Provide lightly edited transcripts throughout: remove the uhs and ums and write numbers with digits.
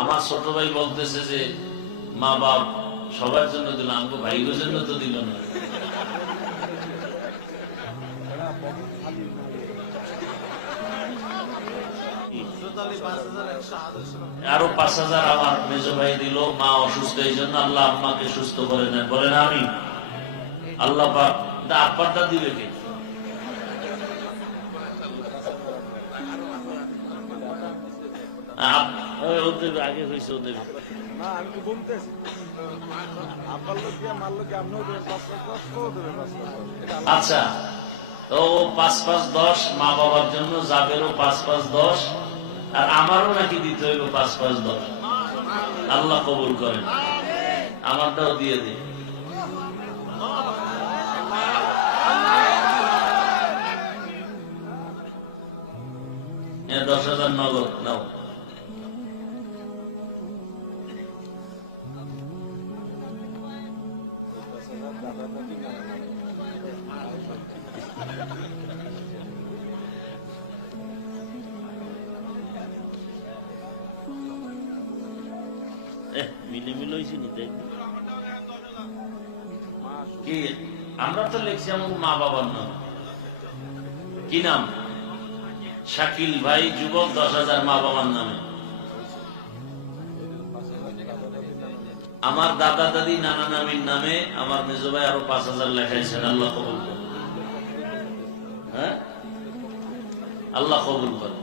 আমার ছোট ভাই বলতেছে যে মা বাপ সবার জন্য দিল, আমাকে ভাইগোর জন্য তো দিল না। আরো ৫,০০০ আমার মেজো ভাই দিল, মা অসুস্থ, এই জন্য আল্লাহ আম্মাকে সুস্থ করে নেন, বলেন আমি। আল্লাহ পাক আব্বারটা দিবে কে? আগে হয়েছে ওদের। আচ্ছা, তো ৫-৫-১০ মা বাবার জন্য যাবেরও ৫-৫-১০, আর আমারও নাকি দিতে হইব ৫-৫-১০। আল্লাহ কবুল করেন, আমারটাও দিয়ে দিন। ১০,০০০ নগদ নাও। আমরা তো লিখছি আমার মা বাবার নাম। কি নাম? শাকিল ভাই যুবক ১০,০০০ মা বাবার নামে। আমার দাদা দাদি নানা নামির নামে আমার মেজো ভাই আরো ৫,০০০ লেখাইছেন। আল্লাহ কবুল করেন। হ্যাঁ, আল্লাহ কবুল করেন,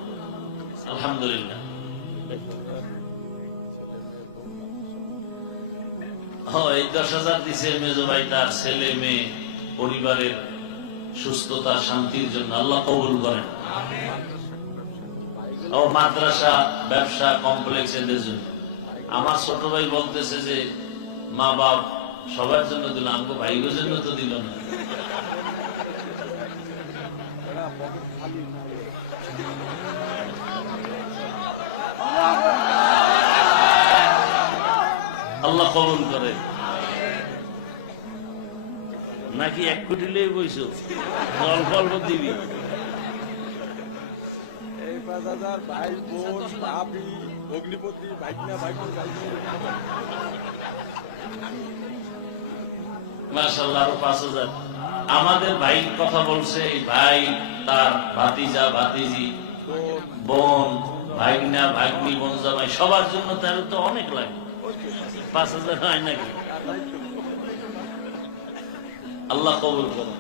আলহামদুলিল্লাহ। এই ১০,০০০ দিছে মেজো ভাই তার ছেলে মেয়ে পরিবারের সুস্থতা শান্তির জন্য। আল্লাহ কবুল করেন। ও মাদ্রাসা ব্যবসা কমপ্লেক্স এদের জন্য। আমার ছোট ভাই বলতেছে যে মা বাপ সবার জন্য দিল, আমাকে ভাইগোর জন্য তো দিল না। আল্লাহ কবুল করে। নাকি ১ কোটি লই বইছো, অল্প অল্প দিবি। মাশাআল্লাহ, আরো ৫,০০০। আমাদের ভাই কথা বলছে, এই ভাই তার ভাতিজা ভাতিজি বোন ভাগনা ভাগ্নি বোন জামাই সবার জন্য তার তো অনেক লাগে। ৫,০০০ হয় নাকি? আল্লাহ কবুল করুন।